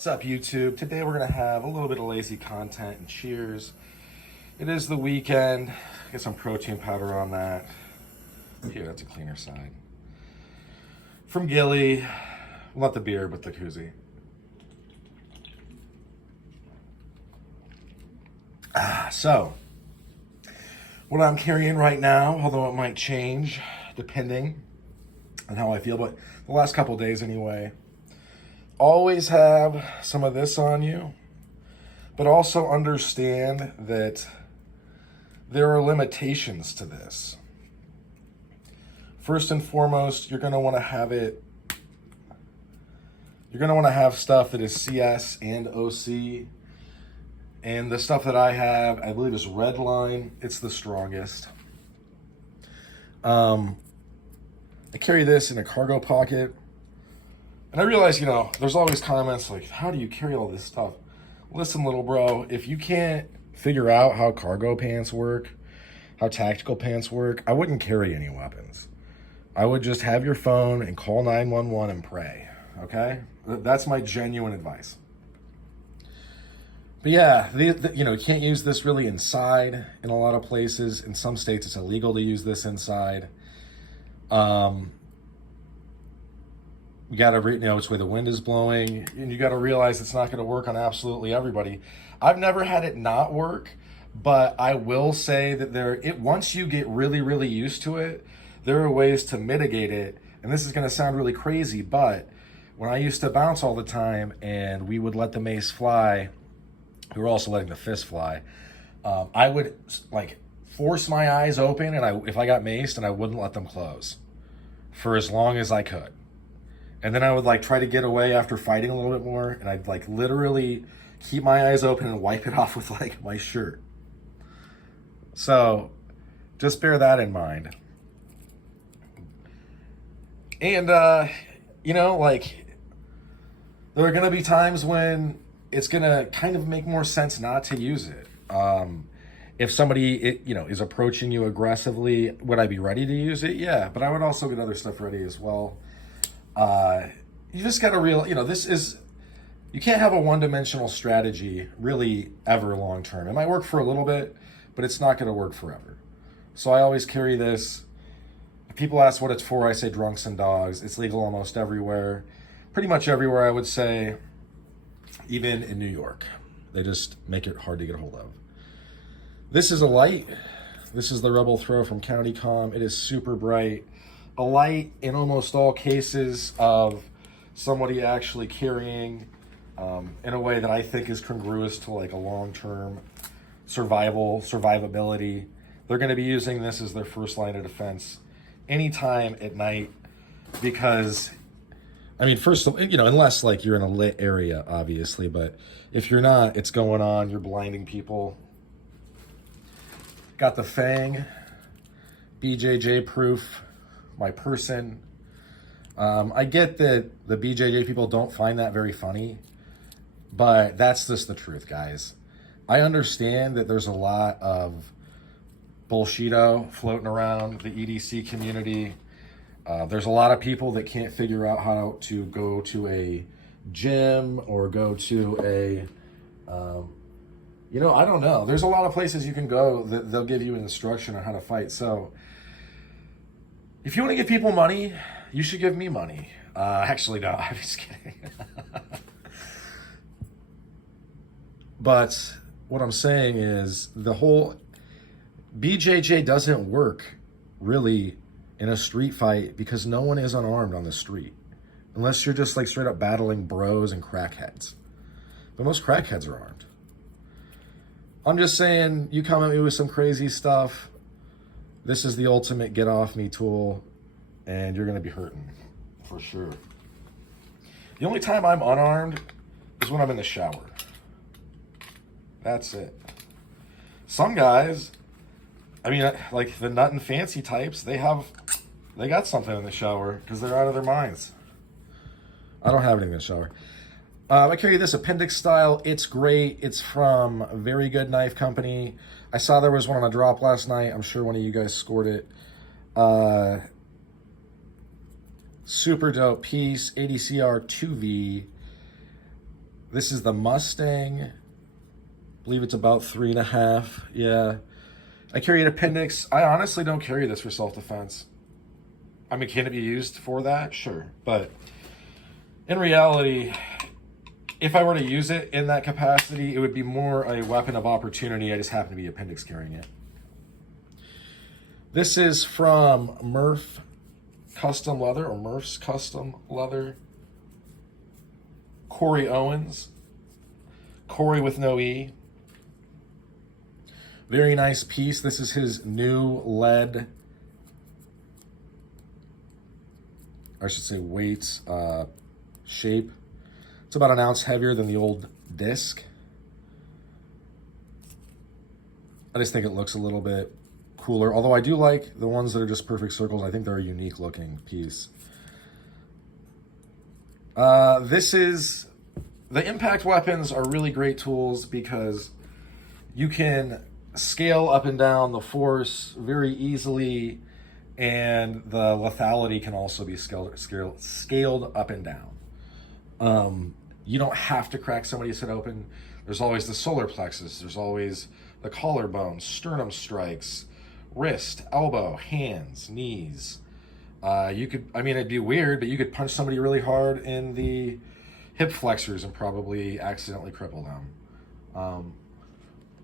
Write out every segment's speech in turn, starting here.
What's up, YouTube? Today we're gonna have a little bit of lazy content and cheers. It is the weekend. Get some protein powder on that. Here, that's a cleaner side. From Gilly, not the beer, but the koozie. So, what I'm carrying right now, although it might change depending on how I feel, but the last couple days anyway, always have some of this on you, but also understand that there are limitations to this. First and foremost, you're going to want to have stuff that is CS and OC. And the stuff that I have, I believe, is red line. It's the strongest. I carry this in a cargo pocket. And I realize, there's always comments like, how do you carry all this stuff? Listen, little bro, if you can't figure out how cargo pants work, how tactical pants work, I wouldn't carry any weapons. I would just have your phone and call 911 and pray, okay? That's my genuine advice. But yeah, you can't use this really inside in a lot of places. In some states, it's illegal to use this inside. You got to know which way the wind is blowing, and you got to realize it's not going to work on absolutely everybody. I've never had it not work, but I will say that once you get really, really used to it, there are ways to mitigate it. And this is going to sound really crazy, but when I used to bounce all the time and we would let the mace fly, we were also letting the fist fly. I would force my eyes open, and if I got maced, and I wouldn't let them close for as long as I could. And then I would try to get away after fighting a little bit more, and I'd literally keep my eyes open and wipe it off with my shirt. So just bear that in mind. And there are gonna be times when it's gonna kind of make more sense not to use it. If somebody is approaching you aggressively, would I be ready to use it? Yeah, but I would also get other stuff ready as well. You just gotta you can't have a one-dimensional strategy really ever long term. It might work for a little bit, but it's not gonna work forever. So I always carry this. If people ask what it's for, I say drunks and dogs. It's legal almost everywhere. Pretty much everywhere, I would say. Even in New York, they just make it hard to get a hold of. This is a light. This is the Rebel Throw from County Com. It is super bright. A light in almost all cases of somebody actually carrying in a way that I think is congruous to a long-term survivability. They're going to be using this as their first line of defense anytime at night because first, unless you're in a lit area, obviously, but if you're not, it's going on, you're blinding people. Got the Fang, BJJ proof, my person. I get that the BJJ people don't find that very funny, but that's just the truth, guys. I understand that there's a lot of bullshito floating around the EDC community. There's a lot of people that can't figure out how to go to a gym or go to I don't know. There's a lot of places you can go that they'll give you an instruction on how to fight. So if you want to give people money, you should give me money. Actually, no, I'm just kidding. But what I'm saying is the whole BJJ doesn't work really in a street fight because no one is unarmed on the street unless you're just straight up battling bros and crackheads. But most crackheads are armed. I'm just saying, you come at me with some crazy stuff, this is the ultimate get off me tool, and you're gonna be hurting for sure. The only time I'm unarmed is when I'm in the shower. That's it. Some guys, the nut and fancy types, they got something in the shower because they're out of their minds. I don't have anything in the shower. I carry this appendix style. It's great. It's from a very good knife company. I saw there was one on a drop last night. I'm sure one of you guys scored it. Super dope piece. ADCR 2V. This is the Mustang. I believe it's about 3.5. Yeah. I carry an appendix. I honestly don't carry this for self-defense. I mean, can it be used for that? Sure. But in reality, if I were to use it in that capacity, it would be more a weapon of opportunity. I just happen to be appendix carrying it. This is from Murph Custom Leather, or Murph's Custom Leather. Corey Owens. Corey with no E. Very nice piece. This is his new lead, I should say weight, shape. It's about 1 ounce heavier than the old disc. I just think it looks a little bit cooler. Although I do like the ones that are just perfect circles. I think they're a unique looking piece. The impact weapons are really great tools because you can scale up and down the force very easily, and the lethality can also be scaled up and down. You don't have to crack somebody's head open. There's always the solar plexus. There's always the collarbone, sternum strikes, wrist, elbow, hands, knees. It'd be weird, but you could punch somebody really hard in the hip flexors and probably accidentally cripple them.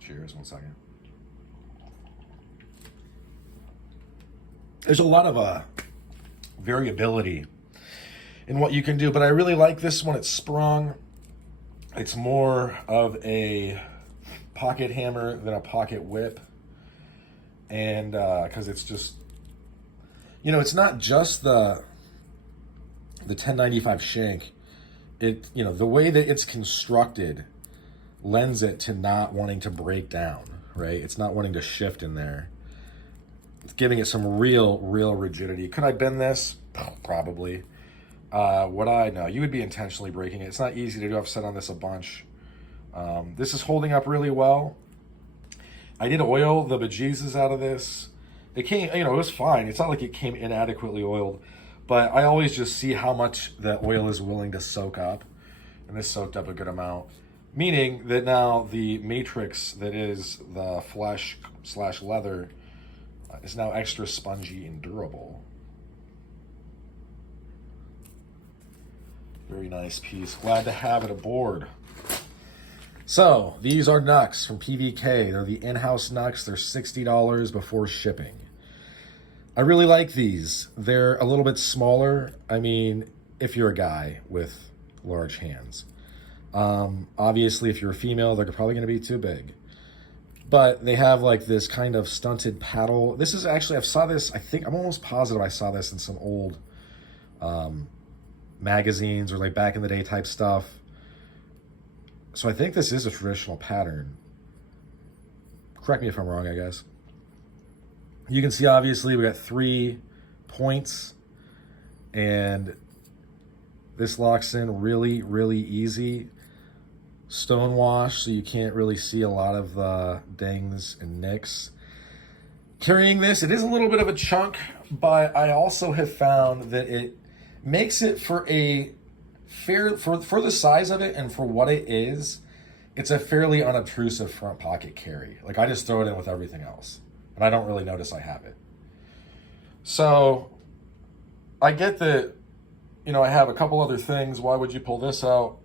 Cheers, 1 second. There's a lot of variability in what you can do, but I really like this one. It's sprung. It's more of a pocket hammer than a pocket whip. And because it's just, it's not just the 1095 shank. The way that it's constructed lends it to not wanting to break down, right? It's not wanting to shift in there. It's giving it some real rigidity. Could I bend this? Probably. Would I? No, you would be intentionally breaking it. It's not easy to do. I've said on this a bunch. This is holding up really well. I did oil the bejesus out of this. It came, it was fine. It's not like it came inadequately oiled, but I always just see how much the oil is willing to soak up. And this soaked up a good amount, meaning that now the matrix that is the flesh/leather is now extra spongy and durable. Very nice piece. Glad to have it aboard. So, these are Knucks from PVK. They're the in-house Knucks. They're $60 before shipping. I really like these. They're a little bit smaller. I mean, if you're a guy with large hands. Obviously, if you're a female, they're probably going to be too big. But they have like this kind of stunted paddle. This is actually, I'm almost positive I saw this in some old magazines or like back in the day type stuff. So I think this is a traditional pattern. Correct me if I'm wrong, I guess. You can see, obviously, we got 3 points, and this locks in really easy. Stonewash, so you can't really see a lot of the dings and nicks. Carrying this, it is a little bit of a chunk, but I also have found that it makes it for the size of it and for what it is, it's a fairly unobtrusive front pocket carry. Like, I just throw it in with everything else, and I don't really notice I have it. So I get that, I have a couple other things. Why would you pull this out?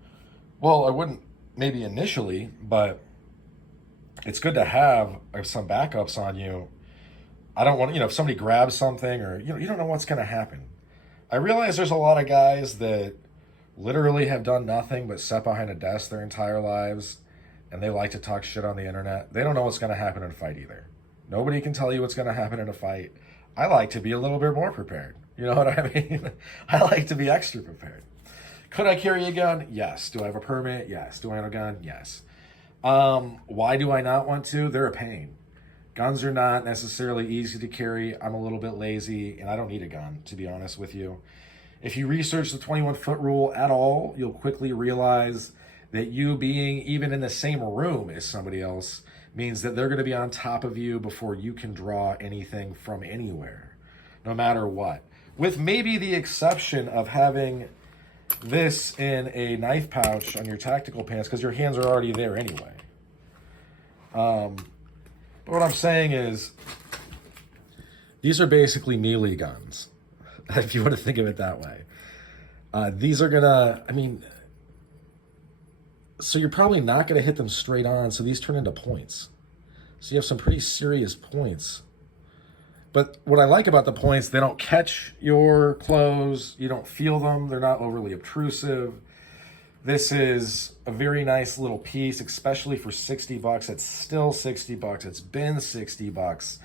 Well, I wouldn't maybe initially, but it's good to have some backups on you. I don't want, if somebody grabs something or, you don't know what's going to happen. I realize there's a lot of guys that literally have done nothing but sat behind a desk their entire lives, and they like to talk shit on the internet. They don't know what's going to happen in a fight either. Nobody can tell you what's going to happen in a fight. I like to be a little bit more prepared. You know what I mean? I like to be extra prepared. Could I carry a gun? Yes. Do I have a permit? Yes. Do I have a gun? Yes. Why do I not want to? They're a pain. Guns are not necessarily easy to carry. I'm a little bit lazy, and I don't need a gun, to be honest with you. If you research the 21-foot rule at all, you'll quickly realize that you being even in the same room as somebody else means that they're going to be on top of you before you can draw anything from anywhere, no matter what. With maybe the exception of having this in a knife pouch on your tactical pants because your hands are already there anyway. But what I'm saying is, these are basically melee guns, if you want to think of it that way. These are gonna, I mean, so you're probably not gonna hit them straight on, so these turn into points. So you have some pretty serious points. But what I like about the points, they don't catch your clothes, you don't feel them, they're not overly obtrusive. This is a very nice little piece, especially for 60 bucks. It's still 60 bucks. It's been 60 bucks.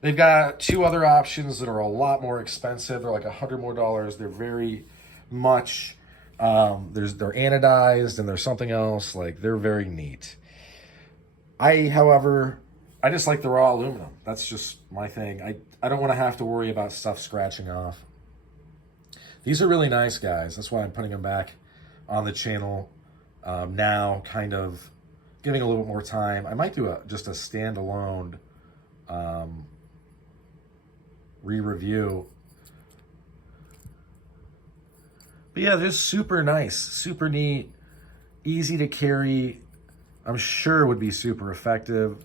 They've got two other options that are a lot more expensive. They're like $100 more. They're very much, they're anodized and there's something else. Like, they're very neat. However, I just like the raw aluminum. That's just my thing. I don't want to have to worry about stuff scratching off. These are really nice, guys. That's why I'm putting them back on the channel now, kind of giving a little bit more time. I might do just a standalone re-review. But yeah, they're super nice, super neat, easy to carry. I'm sure would be super effective.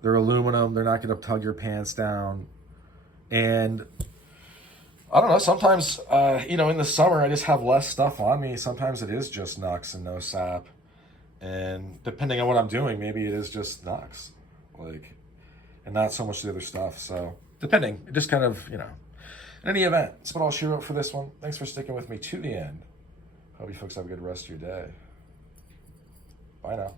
They're aluminum. They're not going to tug your pants down. And I don't know, sometimes, in the summer, I just have less stuff on me. Sometimes it is just Knucks and no sap. And depending on what I'm doing, maybe it is just Knucks. And not so much the other stuff. So, depending. It just kind of, In any event, that's what I'll share out for this one. Thanks for sticking with me to the end. Hope you folks have a good rest of your day. Bye now.